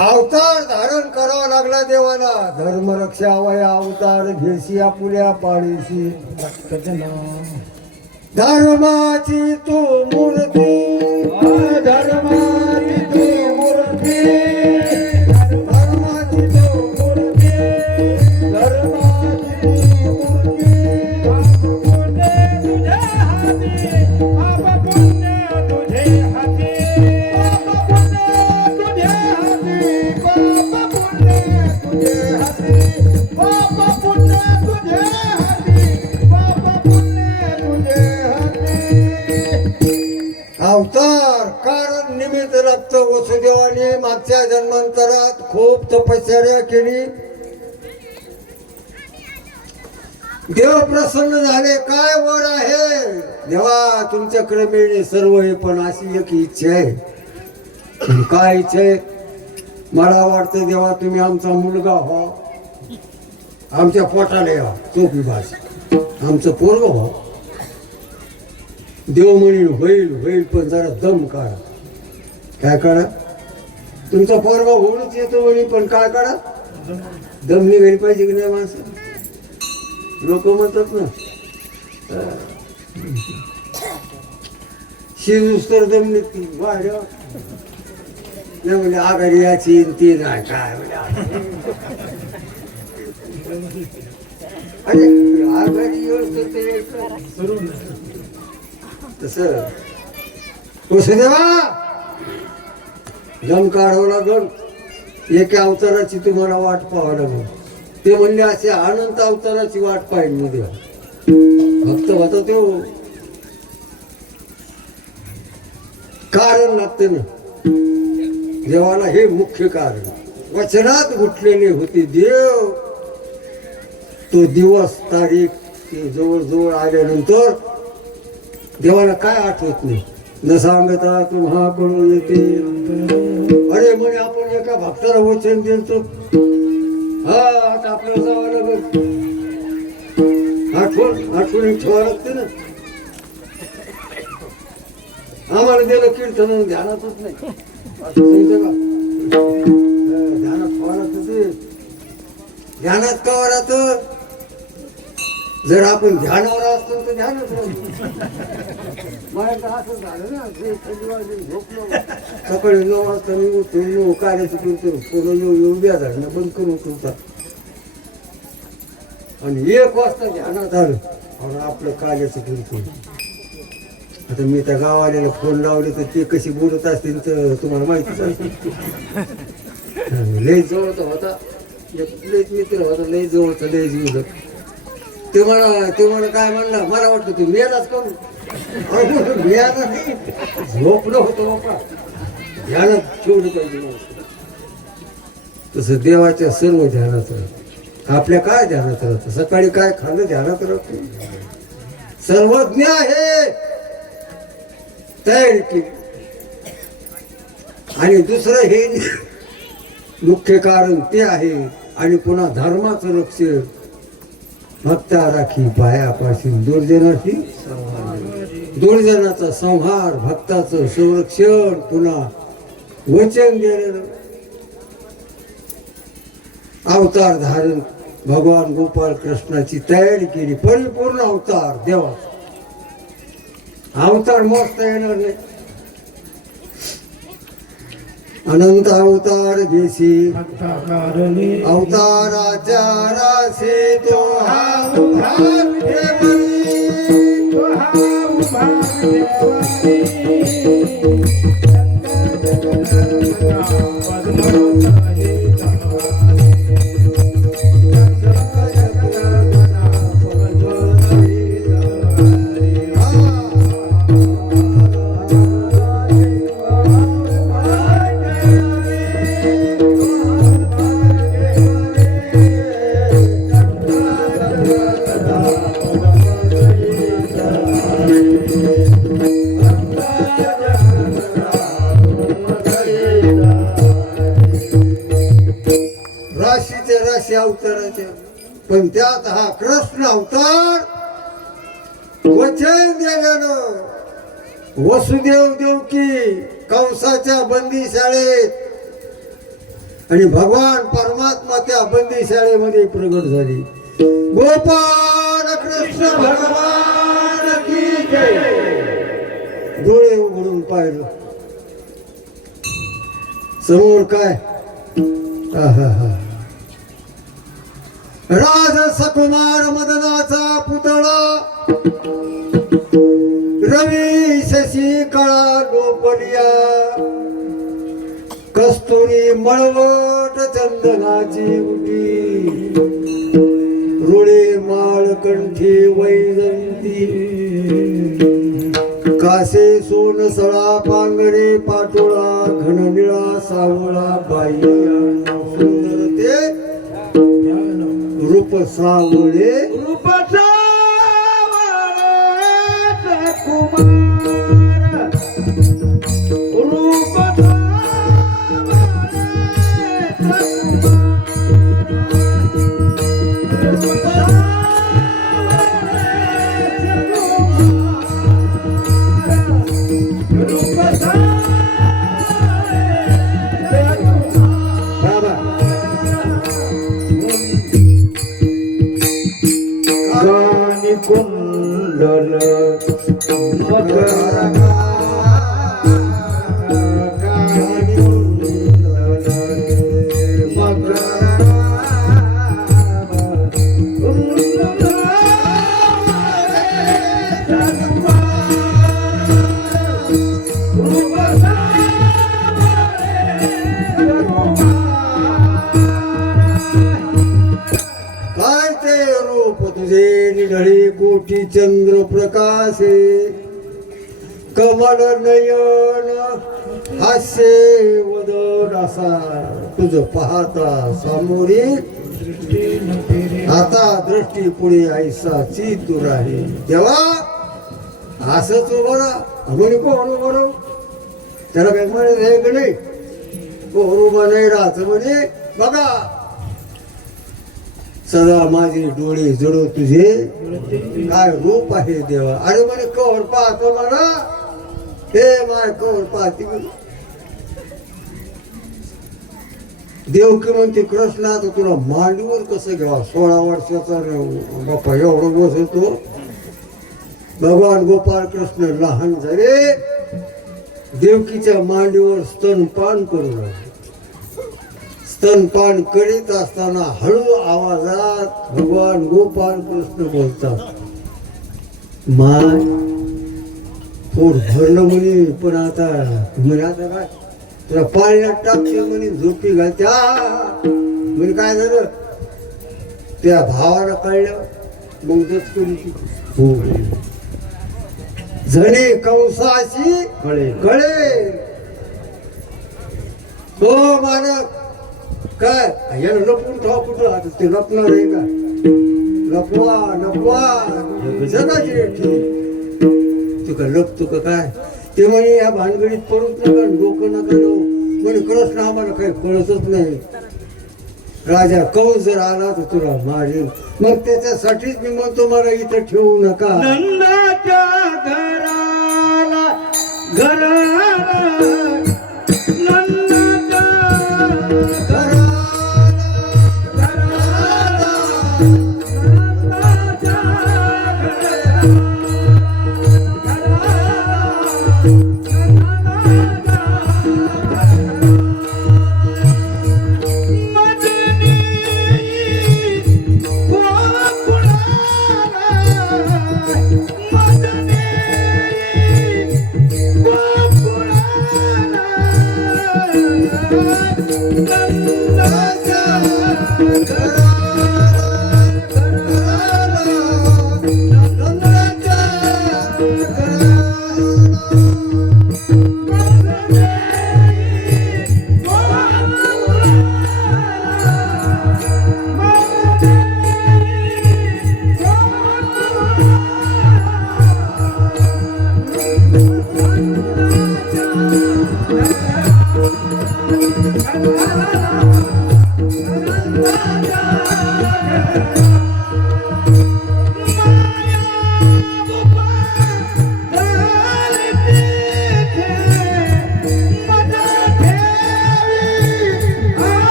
अवतार धारण करावा लागला देवाला. धर्मरक्षा वया अवतार घेसी आपुल्या पाळीशी. धर्माची तू मूर्ती, धर्माची तू मूर्ती, धर्माची तू मूर्ती, धर्माची तू मूर्ती. पाप पुण्य तुझे हाती, पाप पुण्य तुझे हाती, पाप पुण्य तुझे हाती, पाप पुण्य तुझे हाती, पाप पुण्य तुझे हाती. अवतार कारण निमित्त रक्त वसुदेवाने मागच्या जन्मांतरात खूप तपश्चर्या केली. देव प्रसन्न झाले. काय वर आहे देवा तुमच्याकडे मिळणे सर्व आहे, पण अशी एक इच्छा आहे. काय इच्छा आहे? मला वाटतं देवा तुम्ही आमचा मुलगा व्हा, आमच्या पोटाला या. सोपी भाषा आमचं पोरग व्हा. देव म्हणेल होईल होईल, पण जरा दम काढा. काय काढा? तुमचा पोरगा होऊनच येतो म्हणे, पण काय काढा? दम निघाली पाहिजे की नाही माणसं? लोक म्हणतात ना शिजूस तर दम निघती वाढ म्हणजे आघाडी याची ती नाही काय अरे आघाडी तस देवा दम काढावं लागल. एका अवताराची तुम्हाला वाट पाहावं लागल. ते म्हणले असे अनंत अवताराची वाट पाहिली देवा. भक्त होता तो कारण लागते ना देवाला. हे मुख्य कारण वचनात गुंतलेले होते देव. तो दिवस तारीख ते जवळ जवळ आल्यानंतर देवाला काय आठवत नाही. न सांगता तुम्हा कळू येते. अरे म्हणे आपण एका भक्ताला वचन देतो. हा आता आपल्याला जावं लागत. आठवण ठेवावं लागते ना. आम्हाला दिलं कीर्तन ध्यानातच नाही. समजतं का? ध्यानात ठेवावं लागतं. ते ध्यानात का राहतं? जर आपण ध्यानावर असतो तर ध्यानच राहतो. मला असं झालं ना, झोपलो सकाळी 9 वाजता मी उठून कार्याचं कीर्तन पूर्ण येऊ द्या झालं बंद करून ठेवतात. आणि 1 वाजता ध्यानात आलं आणि आपलं कार्याचं कीर्तन. आता मी त्या गावाल्याला फोन लावले तर ते कशी बोलत असतील तर तुम्हाला माहितीच असेल. लय जवळचा होता, लयच मित्र होता, लय जवळचा लय जीव. ते मला काय म्हणलं, मला वाटतं तू मेलाच करू. मिळाला नाही, झोपलं होतं बापा. ध्यानात ठेवलं पाहिजे. तसं देवाच्या सर्व ध्यानात राहत. आपल्या काय ध्यानात राहतं? सकाळी काय खाल्लं ध्यानात राहतो. सर्वज्ञ आहे तयारी केली. आणि दुसरं हे मुख्य कारण ते आहे. आणि पुन्हा धर्माचं रक्षण. भक्ता राखी पायापासून दुर्जनाची दुर्जनाचा संहार, भक्ताचं संरक्षण, पुन्हा वचन देणं. अवतार धारण भगवान गोपाळ कृष्णाची तयारी केली. परिपूर्ण अवतार देवाचा. अवतार मस्त येणार नाही. अनंत अवतार घेसी अवताराच्या रासे तो हा उभा ठेवणी, तो हा उभा अवताराचे. पण त्यात हा कृष्ण अवतार वचन दिलेलं. वसुदेव देवकी कंसाच्या बंदी शाळेत आणि भगवान परमात्मा त्या बंदी शाळेमध्ये प्रगट झाली. गोपाल कृष्ण भगवान की जय. डोळे उघडून पाहिलं समोर काय, आहा, राज सकुमार मदनाचा पुतळा, रवी शशी कळा लोपलिया, कस्तुरी मळवट चंदनाची उटी, रुळे माळ कंठी वैजंती, कासे सोन सळा पांगरे पाटोळा, घननिळा सावळा बाई सुंदर ते रूप सावळे, रूप सावळे कुमार, रूप गाणी कुंडल मकर, गाणी कुंडल मकर, काय ते रूप तुझे निढळे कोटी चंद्र प्रकाशे, कमल नयन हास्य वदन असा तुझ पाहता सामोरी, आता दृष्टी पुढे ऐसा चितूर आहे. तेव्हा असंच उभं राहा म्हणे कोण उभं राहू, त्याला काय म्हणे नाही कोण उभं नाही राहायचं म्हणे. बघा सदा माझे डोळे जडो तुझे, काय रूप आहे देवा. अरे म्हणे कवर पाहतो मला, हे माय कवर पाहते. देवकी म्हणते कृष्ण आता तुला मांडीवर कसं घ्यावा, 16 वर्षाचा बाप्पा एवढं बसवतो. भगवान गोपाळ कृष्ण लहान झाले, देवकीच्या मांडीवर स्तनपान करू लागले. स्तनपान करीत असताना हळू आवाजात भगवान गोपाल कृष्ण बोलतात, माय पोट भरलं म्हणे, पण आता म्हणे आता काय तुला पाण्यात टाकते म्हणे, झोपी घालत्या म्हणे. काय झालं त्या भावाला कळलं, मग दचकली हो झणे कंसाशी कळे कळे. हो मानक काय याला लपवून ठेवा कुठं, आता ते लपणार आहे का, लपवा लपवा जगाची तू का लपतो का काय. ते म्हणे या भानगडीत पडूच नका, डोकं नका जाऊ म्हणे. कृष्ण आम्हाला काही कळतच नाही, राजा कंस जर आला तर तुला मारेल. मग त्याच्यासाठीच मी म्हणतो मला इथं ठेवू नका. नंदाच्या घराला घराला नंदाच्या घराला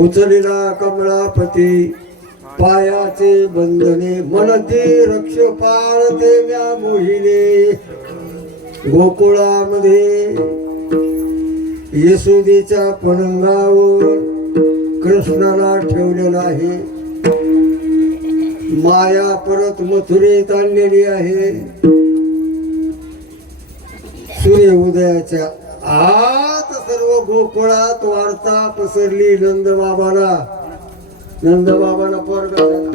उचलिला कमळापती पायाचे बंधने म्हणते रक्ष पाळते व्या मोहिने गोकुळामध्ये येसुदेच्या पणंगावर कृष्णाला ठेवलेला आहे. माया परत मथुरेत आणलेली आहे. सूर्य उदयाच्या आत सर्व गोकुळात वार्ता पसरली. नंदबाबाला पोरगा झाला.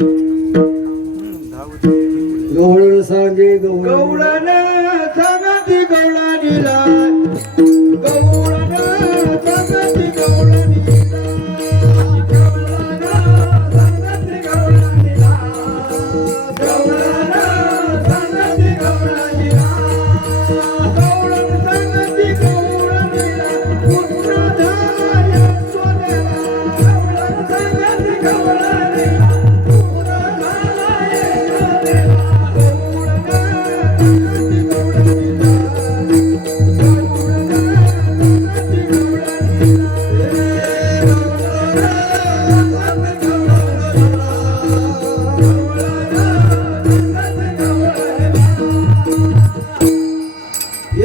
गवळण सांगे गवळण सांगती गवळणीला गवळण सांगती गवळणीला गवळण सांगती गवळणीला गवळण सांगती गवळणीला गवळण सांगती गवळणीला पुत्रधाय सोनेला गवळण सांगती गवळणीला पुत्रधाय सोनेला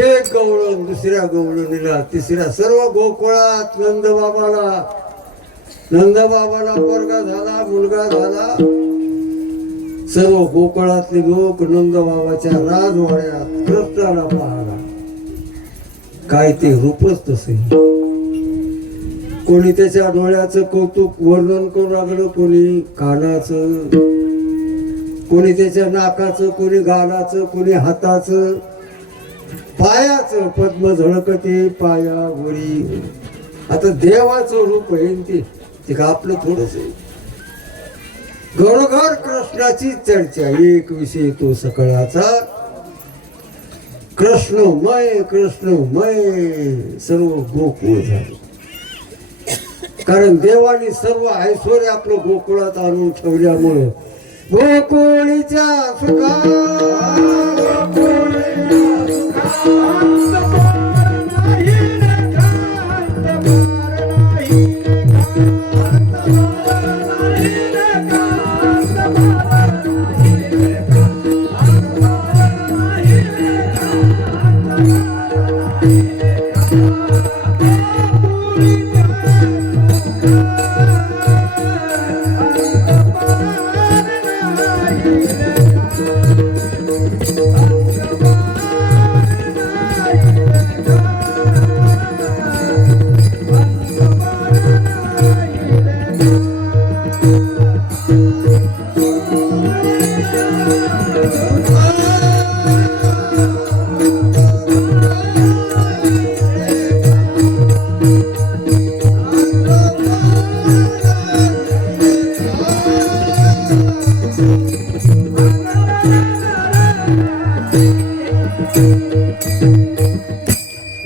एक गवळण दुसऱ्या गवळणीला तिसऱ्या सर्व गोकुळात नंदबाबाला पोरगा झाला, मुलगा झाला. सर्व गोकुळातले लोक नंदबाबाच्या राजवाड्यात कृष्णाला पाहला. काय ते रूपच तसे. कोणी त्याच्या डोळ्याचं कौतुक वर्णन करू लागलं, कोणी कानाचं, कोणी त्याच्या नाकाचं, कोणी गालाचं, कोणी हाताचं, पायाचं. पद्म झळकते पायावरी. आता देवाचं रूप आहे ते का आपलं थोडस. घरोघर कृष्णाची चर्चा. एक विषय तो सकळाचा कृष्णमय सर्व गोकुळ झालं. कारण देवाने सर्व ऐश्वर्य आपलं गोकुळात आणून ठेवल्यामुळं गोकुळीच्या सुखा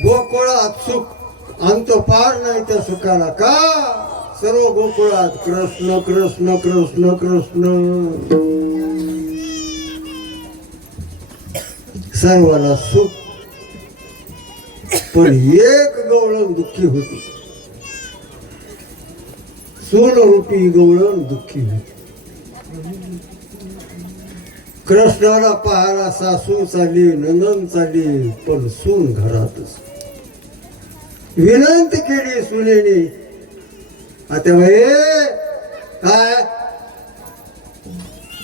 गोकुळात सुख अंत पार नाही त्या सुखाला. का सर्व गोकुळात कृष्ण कृष्ण कृष्ण कृष्ण. सर्वाला सुख. पण एक गवळण दुःखी होती. सोनरूपी गवळण दुःखी होती. कृष्णाला पाहायला सासू चालली, नंदन चालली, पण सून घरातच. विनंती केली सुनेने. आता काय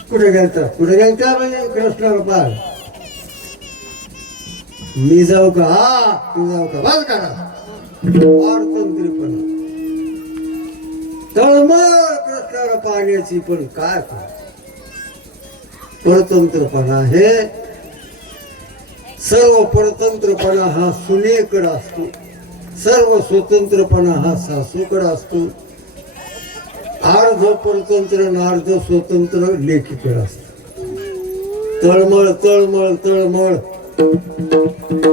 कुठे गेलता म्हणजे कृष्णाला पाह. मी जाऊ का? हा तू जाऊ का? बस करा. वारतंत्रीपणा, तळमळ कृष्णाला पाहण्याची. पण काय परतंत्रपणा हे सर्व परतंत्रपणा हा सुनेकडे असतो. सर्व स्वतंत्रपणा हा सासूकडे असतो. अर्ध परतंत्र अर्ध स्वतंत्र लेकीकडे असतो. तळमळ तळमळ तळमळ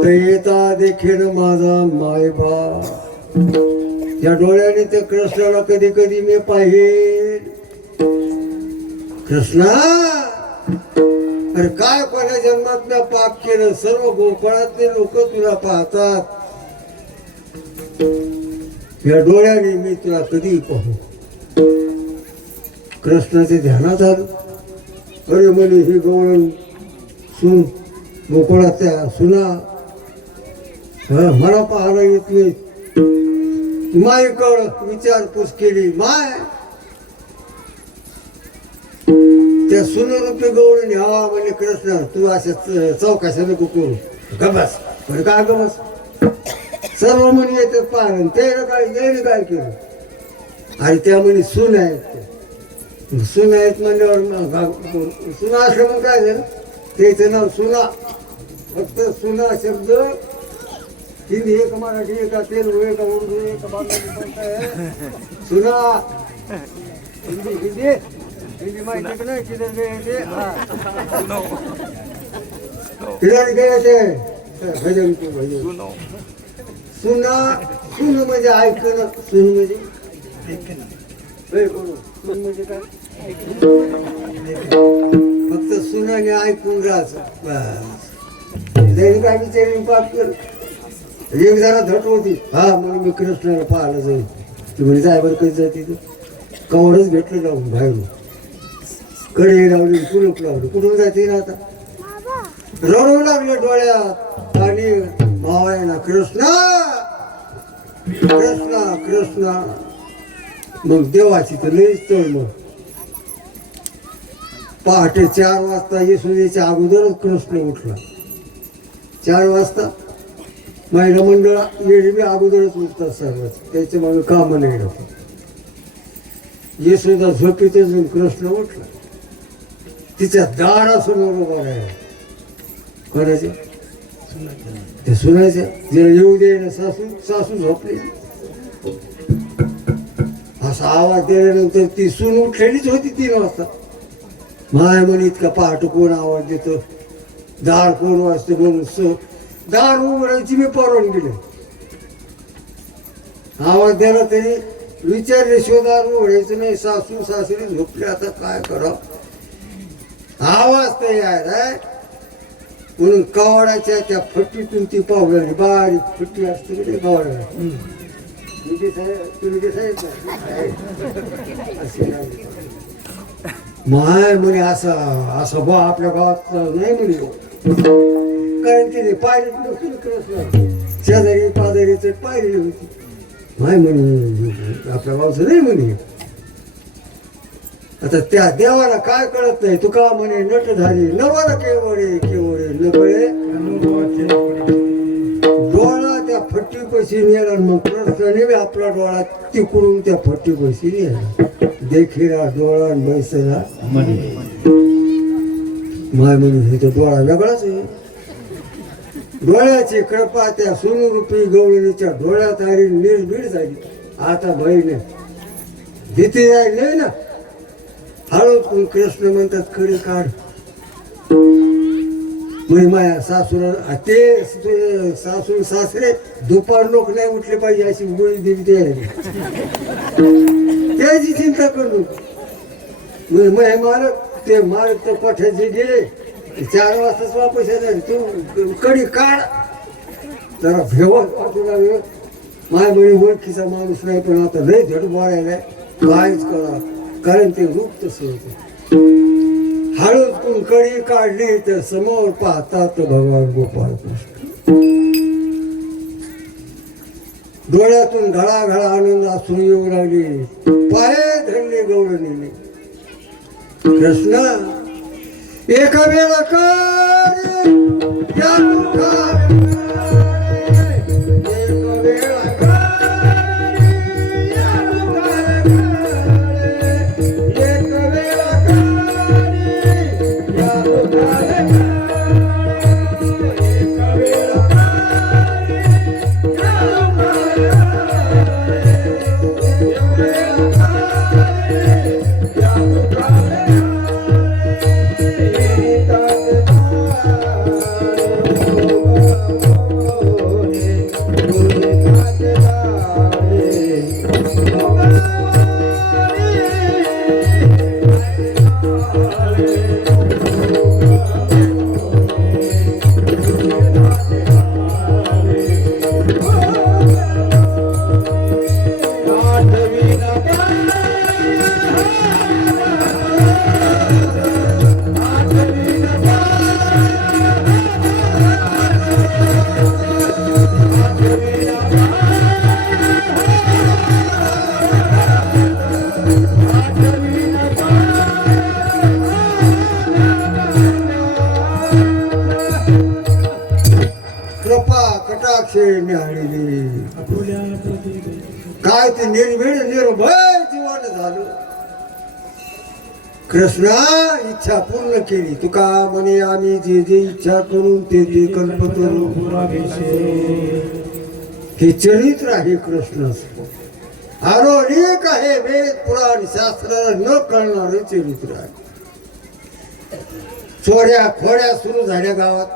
येता देखील माझा मायबा. या डोळ्याने त्या कृष्णाला कधी कधी मी पाहिल. कृष्णा अरे काय कोणा जन्मात मी पाप केलं. सर्व गोकुळातले लोक तुला पाहतात. या डोळ्याने मी तुला कधी पाहू. कृष्णाचे ध्यानात आलं. अरे म्हणे ही गवळण सून मोकळा त्या सुना मला पाहायला येत नाही. माईकड विचारपूस केली. माय त्या सुनरूपी गवळणी हा म्हणजे कृष्ण तू अशा चौकाशा नको करू. गबस म्हणजे काय गबस सर्व म्हणे येतात पाहणं त्यानं काय केलं. आणि त्या म्हणे सून आहेत. सून आहेत म्हणल्यावर सुना असलं मग काय झालं त्याचं नाव सुना. फक्त सुना शब्द हिंदी एक मराठी एका तेलुगू एका उर्दू एका बांगला सुना. हिंदी माहिती की नाही किधर गए थे किधर गए थे भजन को भजन. सुना सुन म्हणजे ऐकणं. सुन म्हणजे सून म्हणजे काय फक्त सुनाने ऐकून राहायचं बस. काय विचारून पाप केलं. एक जरा धट होती हा म्हणून मी कृष्णाला पाहायला जाईल. ती म्हणजे जायवर कधी जाते तू कवडच भेटलं लावून बाहेरून कडे लावली कुलूप लावली कुठून जाते ना आता. रडू लागले डोळ्यात आणि भावायना कृष्णा कृष्णा कृष्णा. मग देवाची तर लईच तळ. मग पहाटे 4 वाजता येशूच्या अगोदरच कृष्ण उठला. 4 वाजता महिला मंडळ येडी बी अगोदरच उठतात सर्वच. त्याच्या मागे काम नाही राहतात. येशूदा झोपेतच कृष्ण उठला. तिच्या दारासमोर उभा राहिला. कोणाच्या ते सुनायच्या जिला येऊ दे ना सासू. सासू झोपली. असा आवाज दिल्यानंतर ती सून उठलेलीच होती 3 वाजता. माय म्हणे इतका पहाट कोण आवाज देतो दार कोण वाजतं म्हणून दार उघडायची मी परवानगी दिली. आवाज द्यायला तरी विचारल्याशिवाय दार उघडायचं नाही. सासू सासरी झोपले. आता काय करावं आवाज तर यायला म्हणून कवाडाच्या त्या फट्टीतून ती पाहू लागली. बारीक फट्टी असते म्हणजे कवाडा माय म्हणे असं बा आपल्या गावात नाही म्हणे. कारण तिने पायरी शेजारी पाजारी चढ पायरी होती. माय म्हणे आपल्या गावचं नाही म्हणे. आता त्या देवाला काय कळत नाही. तुका म्हणे नटधारी नवाला केवळे केवळे न कळे डोळा त्या फट्टी पैसे नेला. मग प्रश्नाने आपला डोळा तिकडून त्या फट्टी पैसे नेला. देखीला डोळा बैसला माय म्हणे हे तर डोळा वेगळाच आहे. डोळ्याची कृपा त्या सोनरूपी गवळणीच्या डोळ्यात आली. निर्भीड झाली. आता बहीण भीती जाईल नाही ना. हळूच कृष्ण म्हणतात खडी काढ. म्हणजे माझ्या सासूला ते सासू सासरे दुपार लोक नाही उठले पाहिजे अशी गोळी दिली त्याची चिंता करू. म्हणजे मालक ते मालक तर पठ्याचे गेले 4 वाजताच वापस येतात. तू कडी काढ जरा भेवत वाटू लागलं. माय म्हणे ओळखीचा माणूस नाही पण आता लय झट बोलायला काहीच करा. कारण ते रूप तसं होतं. हळूच कोण कडी काढली तर समोर पाहतात भगवान गोपाळ कृष्ण. डोळ्यातून घळाघळा आनंद असू येऊ लागली. पाय धरले गवळणीने. कृष्ण एका वेळा कर या न्याहाळिले. काय ते निर्भीड निर्भय जीवन झालं. कृष्णा इच्छा पूर्ण केली. तुका म्हणे आम्ही जे जे इच्छा करून ते ते कल्पतो. हे चरित्र आहे कृष्णाचं. अनेक आहे वेद पुराण शास्त्राला न कळणारं चरित्र आहे. चोऱ्या खोड्या सुरू झाल्या गावात.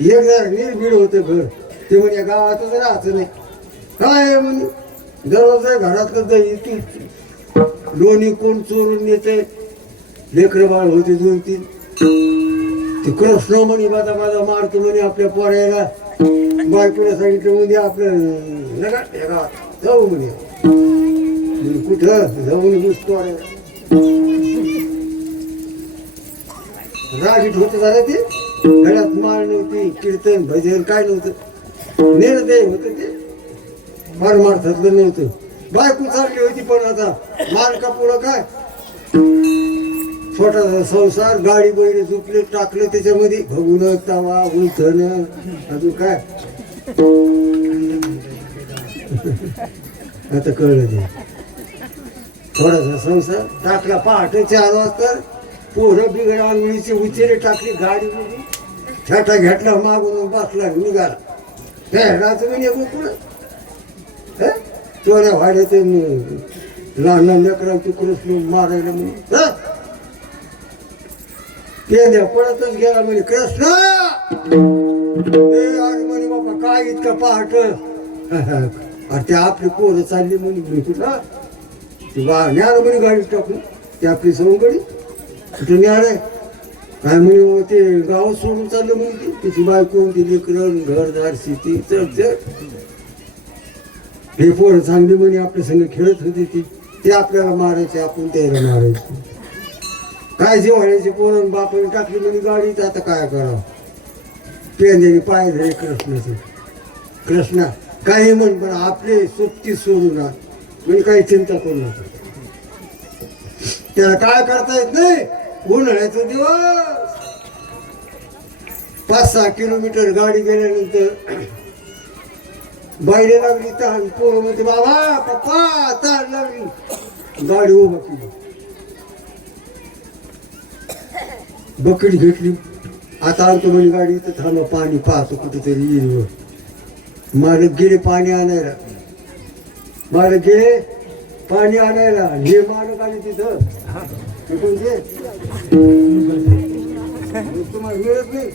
एक जर निर्भीड होतं घर. ते म्हणे गावातच राहायचं नाही. काय म्हणे दररोज घरातलं दही लोणी कोण चोरून नेते. लेकरं बाळ होते 2-3. ते कृष्ण म्हणे बाजा बाजा मारतो म्हणे आपल्या पोरायला. बायकोला सांगितलं म्हणजे आपलं नका या गावात जाऊ म्हणे. कुठं जाऊन घुसतो. रागीट होत झालं ते. घरात माळ नव्हती, कीर्तन भजन काय नव्हतं. निर्दय होत ते. परमार्थातलं नव्हतं. बायको चालली होती पण आता मालका पुढं काय छोटासा संसार. गाडी बैल झुपले टाकलं त्याच्यामध्ये. भगुन तवा उलथण अजून काय आता कळलं ते. थोडासा संसार टाकला. पहाटे 4 वाजता पोरं बिघड आंघोळीचे उचेरे टाकली गाडीमध्ये. छाटा घेतला मागून बसला निघाला. राहतो म्हणजे पुढं चोऱ्या व्हायला ते लहान लहान लेकरांची कृष्ण मारायला म्हणजे पेंद्या पडतच गेला म्हणे कृष्ण. म्हणे बाबा काय इतका पहाट. अरे ते आपली पोरं चालली म्हणे कुठं ती न्याला म्हणे गाडीत टाकून. ते आपली सवंगडी कुठं न्याय काय म्हणे ते गाव सोडून चाललं म्हणे. त्याची बायको ती लेकरं घरदार शेती चढ. हे पोरं चांगली म्हणे आपल्या संग खेळत होती ती. ते आपल्याला मारायचे आपण त्याला मारायचे. काय जेवायचे पोरण बापाने टाकली म्हणे गाडीत. आता काय करावं. पेंद्याने पाय धरे कृष्णाचे. कृष्णा काही म्हण पण आपले सोबती सोडू ना म्हणजे काही चिंता करू नका. त्याला काय करता येत नाही. उन्हाळ्याचा दिवस 5-6 किलोमीटर गाडी गेल्यानंतर बाहेर लागली तहान. पोरं म्हणते बाबा पप्पा तहान लागली. गाडी उभा केली. बकेट घेतली. आता आणतो म्हणे गाडी. तर थांबा पाणी पाहतो कुठेतरी येईल. मालक गेले पाणी आणायला. मालक गेले पाणी आणायला. हे मालक आले तिथं. कोणते तुम्हाला मिळत नाही.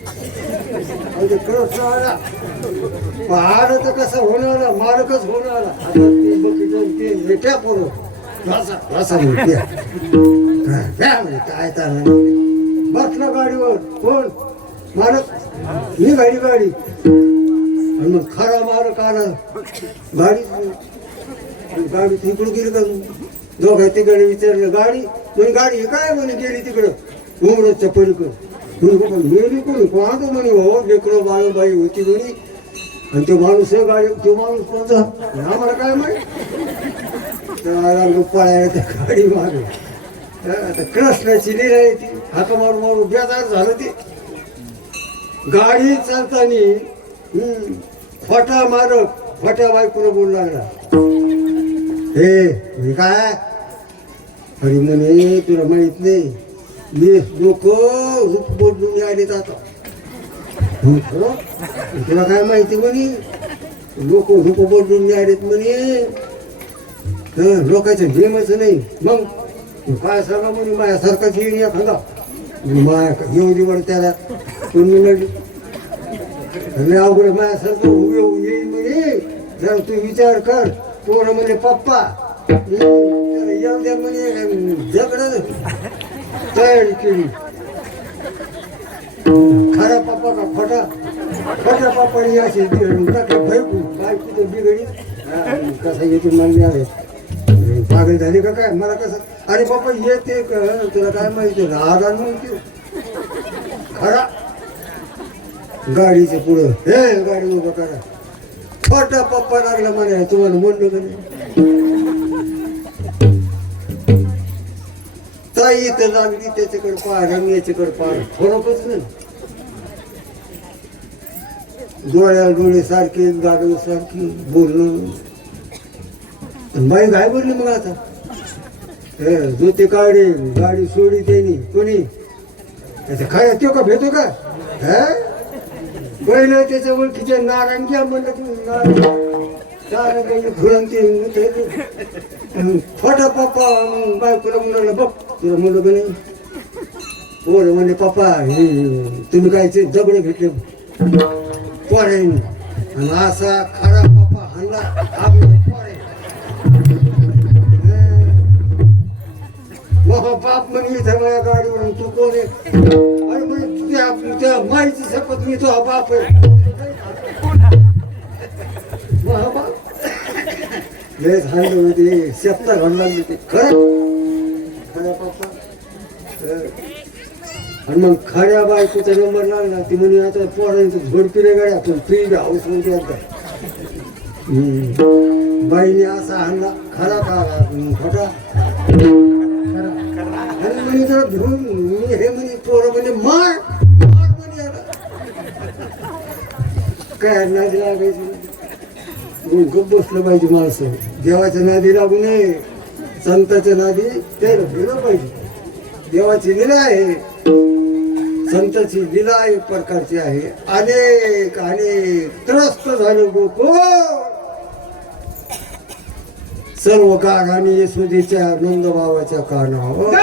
कृष्ण आला. आलं तर कसं होणार. मालकच होणार. आता ते बकेट ते त्या पोरं काय तर बसला गाडीवर. कोण मालक निघाली गाडी. आणि मग खरा मालक आला. गाडी तिकडून गेली का. दोघा तिकडे विचारलं गाडी म्हणे गाडी काय म्हणे गेली तिकडं उमरच्या पलीकडं. गेली कोणी पाहतो म्हणे हो लेकरं बाळूबाई होती म्हणे. आणि तो माणूस गाडी तो माणूस कोणता आम्हाला काय माहिती. पळायला त्या गाडी मागे. आता कृष्णाची लीला आहे ती. हाका मारून मारून बेजार झालं ते. गाडी चालताना खोटा मारक खोट्या बायकोला बोलू लागला. हे काय अरे म्हणे तुला माहित नाही लोक रूप बदलून आले आता. तुला काय माहिती म्हणे लोक रूप बदलून आलेत म्हणे. लोकांचं गेमच नाही. मग काय सांगा म्हणे माझ्यासारखाच येईल एखादा. माया येऊ दे बरं त्याला. तुम्ही लढली अवघड माझ्यासारखं येईल म्हणे. जरा तू विचार कर. पोरं म्हणजे पप्पा येऊ द्या म्हणे. झगड तयारी केली. खरा पप्पा का खोटा. खोट्या पप्पाने अशी टाकलं भैकू बायको तर बिघडी. कसा येते मानले आहे पागल झाली का काय मला कसं. अरे बाबा येते तुला काय माहिती राहणार नव्हती. खरा गाडीचे पुढं हे गाडी उभं करा. छोटा पप्पा लागला म्हणे तुम्हाला म्हणलं का नाही. ताई इथं लागली त्याच्याकडे पाहा रंग याच्याकडे पाहा फरकच नाही. डोळ्याला डोळे सारखे गाडव सारखी बोलणं. बाई काय बोलली मग आता जोते काढे गाडी सोडी त्यांनी कोणी त्याच्या खाया तो का भेटतो का पहिलं त्याच्या ओळखीच्या नारायण घ्या म्हणलं फोटा पप्पा बायकोला म्हणाला बघ तुला म्हणलं का नाही पोरं म्हणले पप्पा हे तुम्ही काय दगड घेतले पोरांनी आणि असा खरा पप्पा हाणला बाप म्हणे इथं माझ्या गाडीवरून तू कोण आहे अरे म्हणे त्या माईची शपथ मी तो बाप आहे लयच हाणलं होते शेपता घालून लागली ते खरं पप्पा. आणि मग खऱ्या बायकोचा नंबर लागला ती म्हणे आता पोरांचं झोडपिरे गाड्या आपण फ्री हाऊस मध्ये आता बाईने असा हाणला खरा का खोटा आणि म्हणे जरा घेऊन हे म्हणे पोरं म्हणजे मार मार म्हणे काय नादी लागायची गप्प बसलं पाहिजे माणसं देवाच्या नादी लागू नये संताच्या नादी त्याला गेलं पाहिजे. देवाची लीला आहे संताची लीला एक प्रकारची आहे. अनेक अनेक त्रस्त झाले गोकुळ सर्व काळ आणि यशोदेच्या नंदबाबाच्या कानावर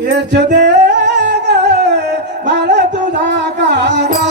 यशोदे बाळ तुझा काळा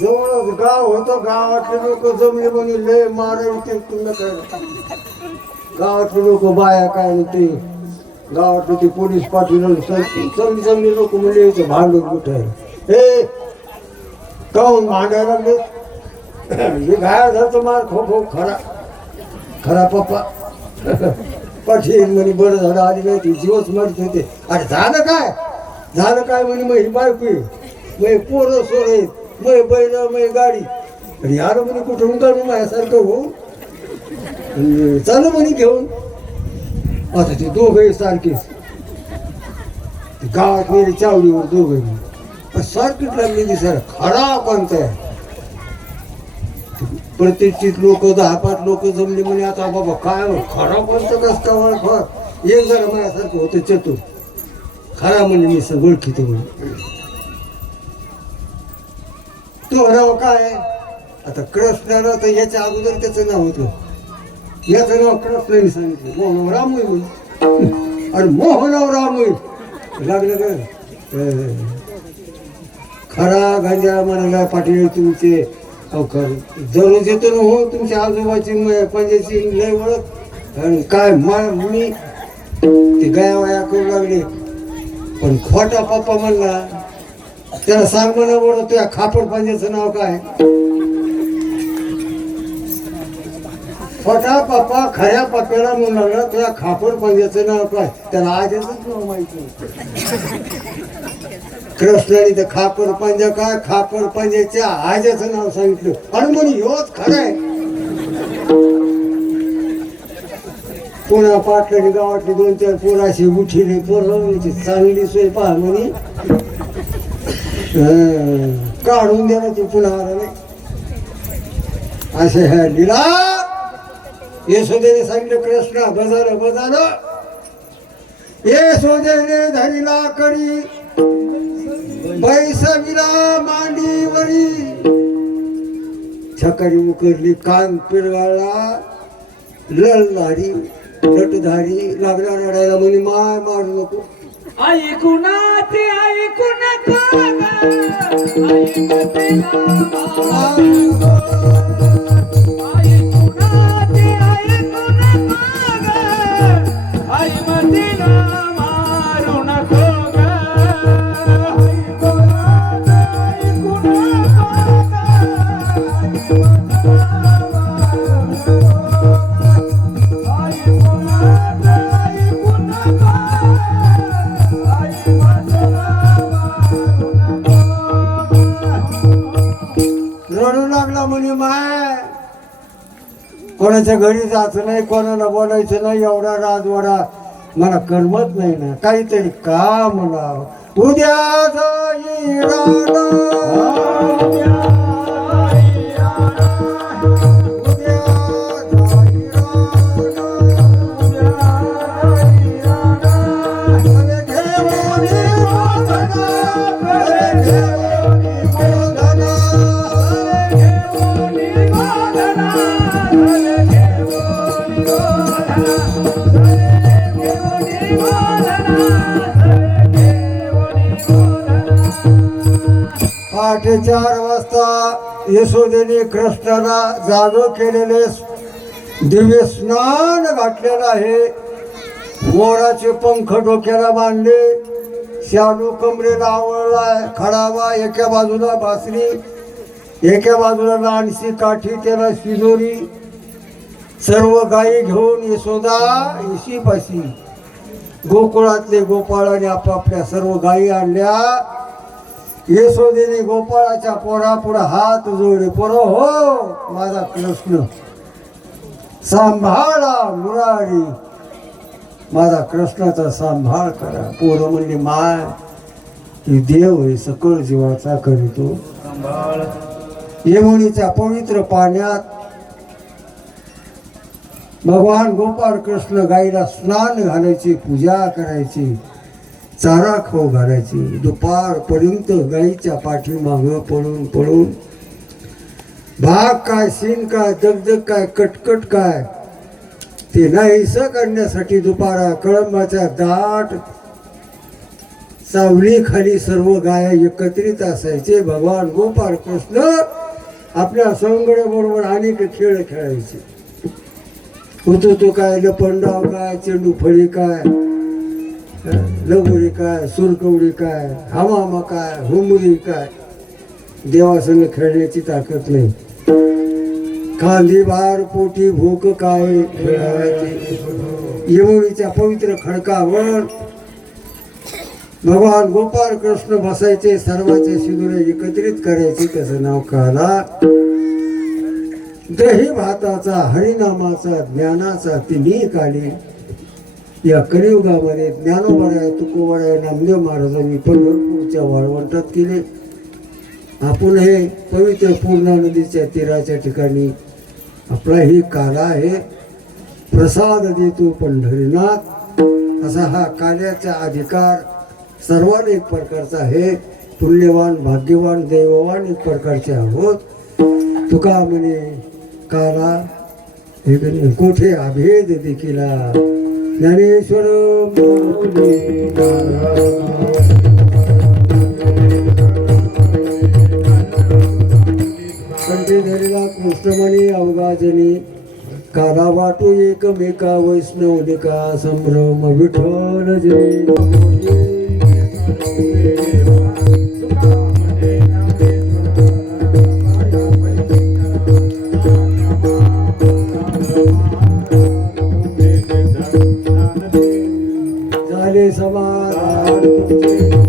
जवळच गाव होतं गावातले लोक जमले म्हणजे लय मारायचे तुम्ही काय गावातले लोक बाया काय होते गावातले ते पोलीस पाटील चांगली चांगली लोक म्हणजे यायचं भांडून कुठे हे काहून भांडायला लागले हे घाया झालं मार खो खो खरा खरा पप्पा पाटील म्हणे बरं झालं आली नाही ती जीवच मारत होते. अरे झालं काय म्हणे मग ही बायको मग पोरं सोर आहेत मग बैल मग गाडी आणि यार म्हणे कुठून काढून माझ्यासारखं हो चालू म्हणे घेऊन आता ते दोघे सारखेच गावात गेले चावडीवर दोघे सारखीच लागली दिसायला खरा कोणता आहे प्रत्येक लोक 10-5 लोक जमले म्हणे आता बाबा काय खरा कोणतं कसं ओळख एक जरा माझ्यासारखं होतं चतुर खरा म्हणजे मी सगळं ओळखीतो म्हणे तो नाव काय आता कृष्णाला तर याच्या अगोदर त्याचं नाव होतं याचं नाव कृष्णाने सांगितलं मोहनराव रामोई म्हणून आणि मोहनराव रामोई लागलं का खरा गांजा म्हणाला पाटील तुमचे अवकार दररोज येतो ना हो तुमच्या आजोबाची पंजाची लय ओळख आणि काय मी ते गया वया करू लागले पण खोटा पप्पा म्हणला त्याला सांग म्हणा बरं तुझ्या खापड पांज्याचं नाव काय खोटा पप्पा खऱ्या पप्प्याला म्हणाला तुझ्या खापड पांज्याचं नाव काय त्याला आजच नाव माहिती कृष्णाने तर खापर पांजा काय खापर पांज्याच्या आजाचं नाव सांगितलं आणि म्हणे ह्योच खरंय पुन्हा पाटलाची गावातली 2-4 पोराशी उठीने पोरं चांगली सोय पहा म्हणे काढून द्या ना ते पुन्हा आला नाही असे ह्या लीला यशोदेने सांगितलं कृष्ण बजालं बजालं यशोदेने धरिला करी बैसविला मांडीवरी छकडी मुकरली कान पिरगाळला ललधारी लटधारी लागला रडायला म्हणे माय मारू नको ऐकू ना ते ऐकू नका रडू लागला म्हणे माय कोणाच्या घरी जायचं नाही कोणाला बोलायचं नाही एवढा राजवाडा मला करमत नाही ना काहीतरी का म्हणा उद्या जाई राडा, उद्या जाई राडा. अरे घेऊनी मोदना, अरे घेऊनी मोदना. पहाटे 4 वाजता यशोदेने कृष्णाला जागो केलेले दिव्य स्नान घातलेलं आहे मोराचे पंख डोक्याला बांधले शालू कमरेला आवळलाय खडावा एका बाजूला बासरी एका बाजूला लहानशी काठी त्याला शिजोरी सर्व गायी घेऊन यशोदा येशीपाशी गोकुळातले गोपाळाने आपापल्या सर्व गायी आणल्या यशोदेने गोपाळाच्या पोरापुढे हात जोडले पोरो हो माझा कृष्ण सांभाळा मुरारी माझा कृष्णाचा सांभाळ करा पोरं म्हणली माय ही देव आहे सकळ जीवाचा करीतो यमुनीच्या पवित्र पाण्यात भगवान गोपाळ कृष्ण गाईला स्नान घालायची पूजा करायची चारा खाऊ घालायची दुपारपर्यंत गाईच्या पाठीमागं पळून पळून भाग काय सीन काय दगदग काय कटकट काय ते नाहीसं करण्यासाठी दुपारा कळंबाच्या दाट सावली खाली सर्व गाया एकत्रित असायचे भगवान गोपाळ कृष्ण आपल्या सवंगड्याबरोबर अनेक खेळ खेळायचे होतो तो काय लपंडाव काय चेंडू फळी काय लगोरी काय सुरकवडी काय हमामा काय हुमरी काय देवासंग खेळण्याची ताकद नाही कांदी बार पोटी भूक काय खेळायची यमुनीच्या पवित्र खडकावर भगवान गोपाळ कृष्ण बसायचे सर्वांचे शिदुरे एकत्रित करायचे त्याचं नाव काला दही भाताचा हरिनामाचा ज्ञानाचा तिन्ही काली या कलियुगामध्ये ज्ञानोबराय तुकोबराय नामदेव महाराजांनी पंढरपूरच्या वाळवंटात केले आपण हे पवित्र पूर्णा नदीच्या तीराच्या ठिकाणी आपला ही काला आहे प्रसाद देतो पंढरीनाथ असा हा काल्याचा अधिकार सर्वांना एक प्रकारचा आहे पुण्यवान भाग्यवान देववान एक प्रकारचे आहोत तुका म्हणे काला हे कोठे अभेद देखीला ज्ञानेश्वर कंठी धरला कृष्णमणी अवगाजनी काला वाटू एकमेका वैष्णवनिका संभ्रम विठ्ठल जय झाले समाधान